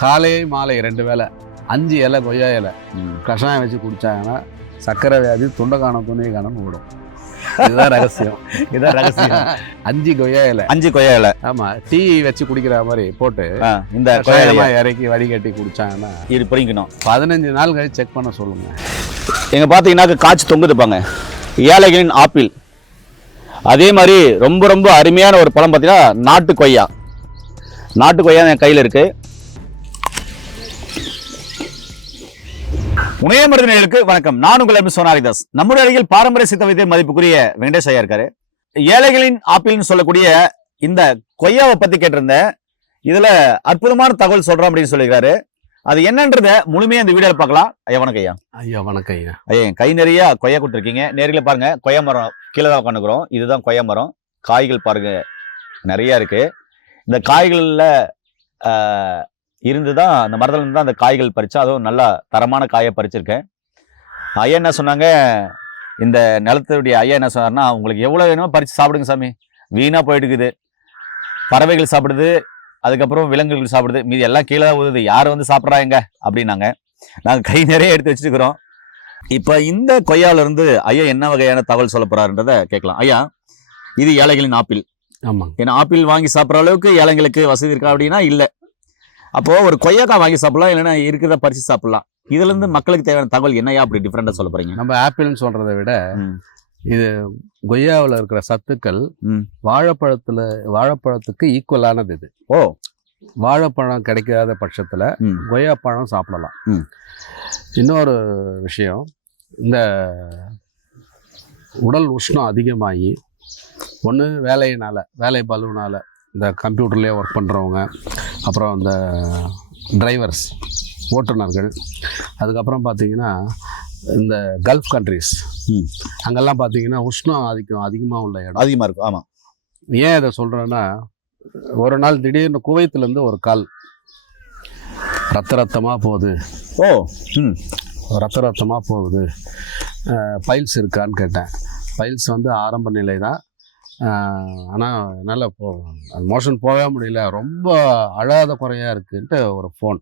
காலை மாலை ரெண்டு வேளை அஞ்சு இலை கொய்யா இலை. கஷாயம் வச்சு குடிச்சாங்கன்னா சக்கரை வியாதி துண்டை காணும் துணியை காணும் ஓடும். இதுதான் ரகசியம். இதான் ரகசியம். அஞ்சு கொய்யா இலை. அஞ்சு கொய்யா இலை. ஆமா டீ வச்சு குடிக்கிற மாதிரி போட்டு இந்த கொய்யா இறக்கி வடிகட்டி குடிச்சாங்கன்னா இது பிடிக்கணும் பதினஞ்சு நாள் கழிச்சு செக் பண்ண சொல்லுங்க. எங்க பார்த்தீங்கன்னா காய்ச்சி தொங்குதுப்பாங்க ஏழைகளின் ஆப்பிள். அதே மாதிரி ரொம்ப ரொம்ப அருமையான ஒரு பழம் பார்த்தீங்கன்னா நாட்டு கொய்யா. நாட்டு கொய்யா என் கையில் இருக்கு. உணய மருந்தினர்களுக்கு வணக்கம். நான் உங்கள் அன்பு சோனாரிதாஸ் நம்முடைய அருகில் பாரம்பரிய சித்த வைத்திய மதிப்புக்குரிய வெங்கடேஷ் ஐயா இருக்காரு. ஏழைகளின் ஆப்பிள்னு சொல்லக்கூடிய இந்த கொய்யாவை பத்தி கேட்டிருந்தேன் இதுல அற்புதமான தகவல் சொல்றோம் அப்படின்னு சொல்லியிருக்காரு. அது என்னன்றத முழுமையா இந்த வீடியோல பார்க்கலாம். ஐயா வணக்கம் ஐயா. ஐயா வணக்கம் ஐயா. ஐயா கை நிறைய கொய்யா கொடுத்துருக்கீங்க. நேரில் பாருங்க கொய்யா மரம் கீழே தான் உட்காந்துக்கிறோம் இதுதான் கொய்யா மரம். காய்கள் பாருங்க நிறைய இருக்கு. இந்த காய்களில் இருந்து தான் அந்த மரத்துல இருந்து தான் அந்த காய்கள் பறிச்சு அதுவும் நல்லா தரமான காயை பறிச்சிருக்கேன். ஐயா என்ன சொன்னாங்க? இந்த நிலத்துடைய ஐயா என்ன சொன்னார்னா உங்களுக்கு எவ்வளோ வேணுமோ பறிச்சு சாப்பிடுங்க சாமி. வீணாக போயிட்டு இருக்குது பறவைகள் சாப்பிடுது அதுக்கப்புறம் விலங்குகள் சாப்பிடுது. மீதி எல்லாம் கீழே தான் ஊதுது. யார் வந்து சாப்பிட்றாங்க அப்படின்னாங்க. நாங்கள் கை நிறைய எடுத்து வச்சுருக்கிறோம். இப்போ இந்த கொய்யால இருந்து ஐயா என்ன வகையான தகவல் சொல்ல கேட்கலாம். ஐயா இது ஏழைகளின் ஆப்பிள். ஆமாங்க. ஏன்னா ஆப்பிள் வாங்கி சாப்பிட்ற அளவுக்கு ஏழைங்களுக்கு வசதி இருக்கா அப்படின்னா இல்லை. அப்போ ஒரு கொய்யாக்காய் வாங்கி சாப்பிடலாம் இல்லைன்னா இருக்கிறத பறிச்சு சாப்பிடலாம் இதுல இருந்து மக்களுக்கு தேவையான தகவல் என்னையா அப்படி டிஃப்ரெண்டா சொல்ல போறீங்க நம்ம ஆப்பிள்னு சொல்றதை விட ம். கொய்யாவில் இருக்கிற சத்துக்கள். வாழைப்பழத்துல வாழைப்பழத்துக்கு ஈக்குவலானது இது ஓ வாழைப்பழம் கிடைக்காத பட்சத்துல ம். கொய்யாப்பழம் சாப்பிடலாம். இன்னொரு விஷயம் இந்த உடல் உஷ்ணம் அதிகமாகி ஒன்று வேலையினால வேலை பலுவினால இந்த கம்ப்யூட்டர்லேயே ஒர்க் பண்ணுறவங்க அப்புறம் இந்த டிரைவர்ஸ் ஓட்டுநர்கள் அதுக்கப்புறம் பார்த்தீங்கன்னா இந்த கல்ஃப் கண்ட்ரிஸ் ம். அங்கெல்லாம் பார்த்தீங்கன்னா உஷ்ணம் அதிகம் அதிகமாக உள்ள இடம். அதிகமா இருக்கும் ஆமா. ஏன் இதை சொல்கிறேன்னா ஒரு நாள் திடீர்னு குவைத்துலேருந்து ஒரு கால் ரத்த ரத்தமாக போகுது. ஓ ம். ரத்த ரத்தமாக போகுது. பைல்ஸ் இருக்கான்னு கேட்டேன். பைல்ஸ் வந்து ஆரம்ப நிலை தான் ஆனால் என்னால் போ மோஷன் போகவே முடியல ரொம்ப அழாத குறையாக இருக்குன்ட்டு ஒரு ஃபோன்.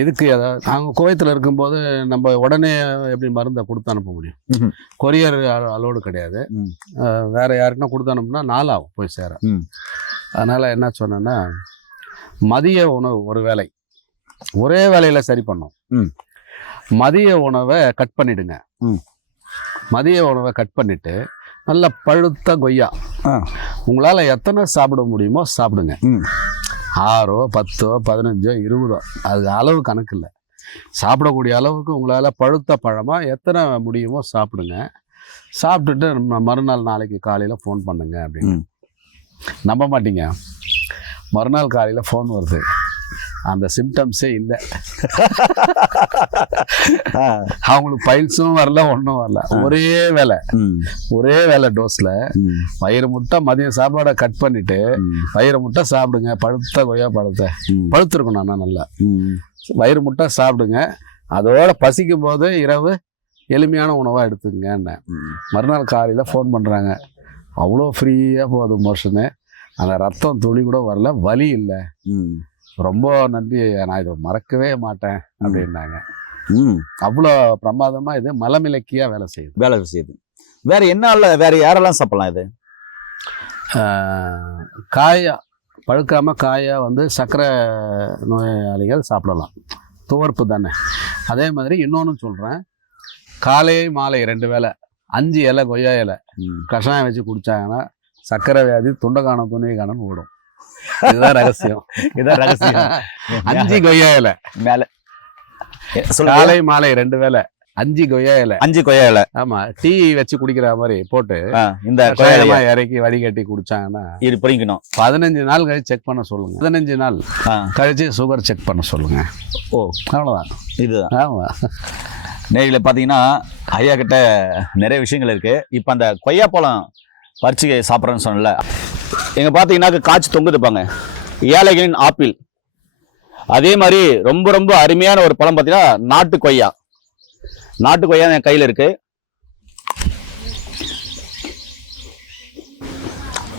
எதுக்கு அதாவது நாங்கள் குவைத்தில் இருக்கும்போது நம்ம உடனே எப்படி மருந்தை கொடுத்து அனுப்ப முடியும். கொரியர் அலோடு கிடையாது வேற யாருக்குன்னா கொடுத்து அனுப்புனா நாளாகும் போய் சேர. அதனால் என்ன சொன்னேன்னா மதிய உணவு ஒரு வேளை ஒரே வேலையில் சரி பண்ணோம். மதிய உணவை கட் பண்ணிடுங்க. மதிய உணவை கட் பண்ணிட்டு நல்ல பழுத்த கொய்யா. உங்களால் எத்தனை சாப்பிட முடியுமோ சாப்பிடுங்க. ஆறோ பத்தோ பதினஞ்சோ இருபதோ அது அளவு கணக்கு இல்லை. சாப்பிடக்கூடிய அளவுக்கு உங்களால் பழுத்த பழமாக எத்தனை முடியுமோ சாப்பிடுங்க. சாப்பிட்டுட்டு மறுநாள் நாளைக்கு காலையில் ஃபோன் பண்ணுங்க அப்படின்னு. நம்ப மாட்டீங்க. மறுநாள் காலையில் ஃபோன் வருது. அந்த சிம்டம்ஸே இல்லை. அவங்களுக்கு பைல்ஸும் வரல ஒன்றும் வரல ஒரே வேலை. ஒரே வேலை டோஸில். வயிறு முட்டை மதியம் சாப்பாடை கட் பண்ணிட்டு. வயிறு முட்டை சாப்பிடுங்க பழுத்த கொய்யா பழத்தை. பழுத்திருக்கணும் ஆனால் நல்லா. வயிறு முட்டை சாப்பிடுங்க அதோட பசிக்கும் போது இரவு எளிமையான உணவாக எடுத்துக்கங்கன்னு ம். மறுநாள் காலையில் ஃபோன் பண்ணுறாங்க அவ்வளோ ஃப்ரீயாக போகுது மோஷனு அந்த ரத்தம் துளி கூட வரல வலி இல்லை. ரொம்ப நன்றி நான் இதை மறக்கவே மாட்டேன் அப்படின்னாங்க. ம். அவ்வளோ பிரமாதமாக இது மலமிளக்கியாக வேலை செய்யுது. வேலை செய்யுது. வேற என்ன இல்ல வேற யாரெல்லாம் சாப்பிடலாம் இது? காயா பழுக்காம காயா வந்து சர்க்கரை நோயாளிகள் சாப்பிடலாம். துவர்ப்பு தானே. அதே மாதிரி இன்னொன்று சொல்கிறேன் காலை மாலை ரெண்டு வேளை அஞ்சு இலை கொய்யா இலை. கஷாயம் வச்சு குடிச்சாங்கன்னா சர்க்கரை வியாதி துண்டை காணும் துணியை காணும் ஓடும். இதுதான் ரகசியம். இதான் ரகசியம். அஞ்சு கொய்யா இலை. மேல காலை மாலை ரெண்டு வேளை. அஞ்சு கொய்யா இலை. அஞ்சு கொய்யா இலை. ஆமா டீ வச்சு குடிக்கிற மாதிரி போட்டு இந்த கொய்யா இறக்கி வடிகட்டி குடிச்சாங்கன்னா இது பிடிக்கணும் பதினஞ்சு நாள் கழிச்சு செக் பண்ண சொல்லுங்க. பதினஞ்சு நாள். கழிச்சு சுகர் செக் பண்ண சொல்லுங்க. ஓ. அவ்வளோதான் இதுதான். ஆமா. நேரில் பார்த்தீங்கன்னா ஐயா கிட்ட நிறைய விஷயங்கள் இருக்கு. இப்போ அந்த கொய்யாப்பழம் பறிச்சு சாப்பிட்றேன்னு சொன்னல இங்கே பார்த்தீங்கன்னா காய்ச்சி தொங்குதுப்பாங்க. ஏழைகளின் ஆப்பிள். அதே மாதிரி ரொம்ப ரொம்ப அருமையான ஒரு பழம் பார்த்தீங்கன்னா நாட்டு கொய்யா. நாட்டு கொய்யா என் கையில் இருக்கு.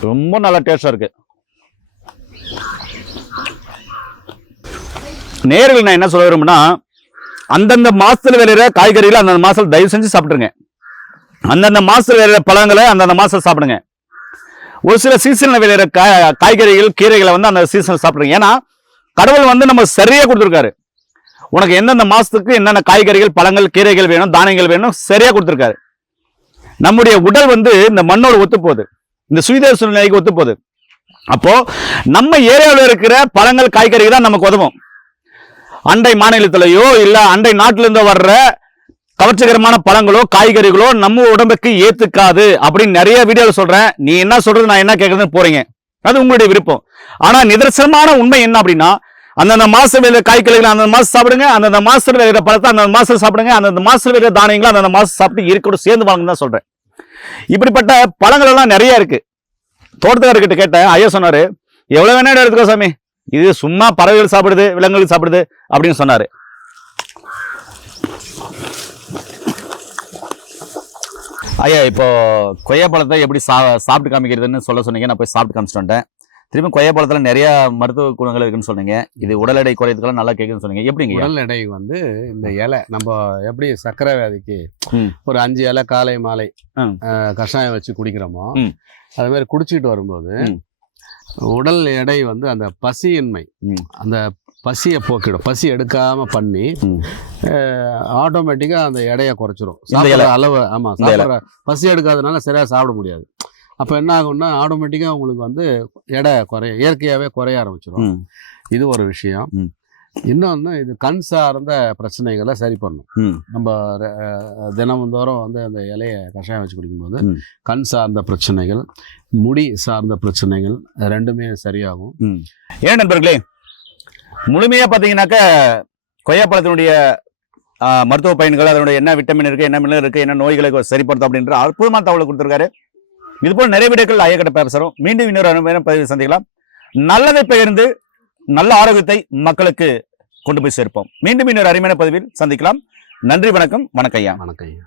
ரொம்ப நல்ல டேஸ்டாக இருக்கு. நேரில் நான் என்ன சொல்ல விரும்புனா அந்தந்த மாசத்துல விளையிற காய்கறிகளை அந்தந்த மாசத்துல தயவு செஞ்சு சாப்பிட்டுருங்க. அந்தந்த மாசத்துல விளையிற பழங்களை அந்தந்த மாசத்துல சாப்பிடுங்க. ஒரு சில சீசனில் விளையிற காய் காய்கறிகள் கீரைகளை வந்து அந்த சீசனில் சாப்பிடுங்க ஏன்னா கடவுள் வந்து நம்ம சரியாக கொடுத்துருக்காரு. உனக்கு எந்தெந்த மாதத்துக்கு என்னென்ன காய்கறிகள் பழங்கள் கீரைகள் வேணும் தானியங்கள் வேணும் சரியாக கொடுத்துருக்காரு. நம்முடைய உடல் வந்து இந்த மண்ணோடு ஒத்துப்போகுது. இந்த சுயதேவ சூழ்நிலைக்கு ஒத்துப்போகுது. அப்போது அப்போ நம்ம ஏரியாவில் இருக்கிற பழங்கள் காய்கறிகள் தான் நமக்கு உதவும். அண்டை மாநிலத்திலேயோ இல்லை அண்டை நாட்டிலேருந்தோ வர்ற கவர்ச்சிகரமான பழங்களோ காய்கறிகளோ நம்ம உடம்புக்கு ஏத்துக்காது அப்படின்னு நிறைய வீடியோல சொல்றேன். நீ என்ன சொல்றது நான் என்ன கேட்கறதுன்னு போறீங்க. அது உங்களுடைய விருப்பம். ஆனா நிதர்சனமான உண்மை என்ன அப்படின்னா அந்தந்த மாசம் விளையிற காய்கறிகளை அந்தந்த மாசம் சாப்பிடுங்க அந்தந்த மாசத்துல விளையிற பழத்தை அந்தந்த மாசம் சாப்பிடுங்க அந்தந்த மாசத்துல விளையிற தானியங்களை அந்தந்த மாசம் சாப்பிட்டு இருக்கோட சேர்ந்து வாங்கன்னு தான் சொல்றேன். இப்படிப்பட்ட பழங்கள் எல்லாம் நிறைய இருக்கு. தோட்டத்துக்காரர்கிட்ட கேட்டேன் ஐயா சொன்னாரு எவ்வளவு வேணா எடுத்துக்கோ சாமி. இது சும்மா பறவைகள் சாப்பிடுது விலங்குகள் சாப்பிடுது அப்படின்னு சொன்னாரு. ஐயா இப்போ கொய்யாப்பழத்தை எப்படி சா சாப்பிட்டு காமிக்கிறதுன்னு சொல்ல சொன்னீங்க நான் போய் சாப்பிட்டு காமிச்சிட்டு வந்துட்டேன் திரும்ப கொய்யாப்பழத்துல நிறைய மருத்துவ குணங்கள் இருக்குன்னு சொன்னீங்க இது உடல் எடை குறையதுக்கெல்லாம் நல்லா கேட்குன்னு சொன்னீங்க எப்படிங்க உடல் எடை வந்து இந்த இலை நம்ம எப்படி சர்க்கரை வியாதிக்கு. ஒரு அஞ்சு இலை காலை மாலை கஷாயம் வச்சு குடிக்கிறோமோ. அது மாதிரி குடிச்சிட்டு வரும்போது. உடல் எடை வந்து அந்த பசியின்மை. அந்த பசியை போக்கிடும் பசி எடுக்காம பண்ணி ம். ஆட்டோமேட்டிக்கா அந்த எடையை குறைச்சிரும். சாப்பிட்ற அளவு ஆமா இந்த இலை. சாப்பிட்ற பசி எடுக்காதனால சரியா சாப்பிட முடியாது அப்ப என்ன ஆகும்னா ஆட்டோமேட்டிக்கா உங்களுக்கு வந்து எடை குறைய இயற்கையாவே குறைய ஆரம்பிச்சிடும். இது ஒரு விஷயம். இன்னொன்று இது கண் சார்ந்த பிரச்சனைகளை சரி பண்ணும். நம்ம அஹ், தினம்தோறும் வந்து அந்த இலைய கஷாயம் வச்சு குடிக்கும்போது. கண் சார்ந்த பிரச்சனைகள் முடி சார்ந்த பிரச்சனைகள் ரெண்டுமே சரியாகும் ஏன் நண்பர்களே முழுமையாக பாத்தீங்கன்னாக்க கொய்யாப்பழத்தினுடைய மருத்துவ பயன்கள் அதனுடைய என்ன விட்டமின் இருக்குது என்ன மினரல் இருக்குது என்ன நோய்களை சரிப்படுத்தும் அப்படின்ற அற்புதமான தகவலை கொடுத்துருக்காரு. இது போல நிறைய வீடுகள் ஐயக்கட்ட பேசுகிறோம் மீண்டும் இன்னொரு அனுபவம் பதிவு சந்திக்கலாம். நல்லதை பகிர்ந்து நல்ல ஆரோக்கியத்தை மக்களுக்கு கொண்டு போய் சேர்ப்போம். மீண்டும் இன்னொரு அருமையான பதிவில் சந்திக்கலாம். நன்றி வணக்கம். வணக்கம் ஐயா. வணக்கம் ஐயா.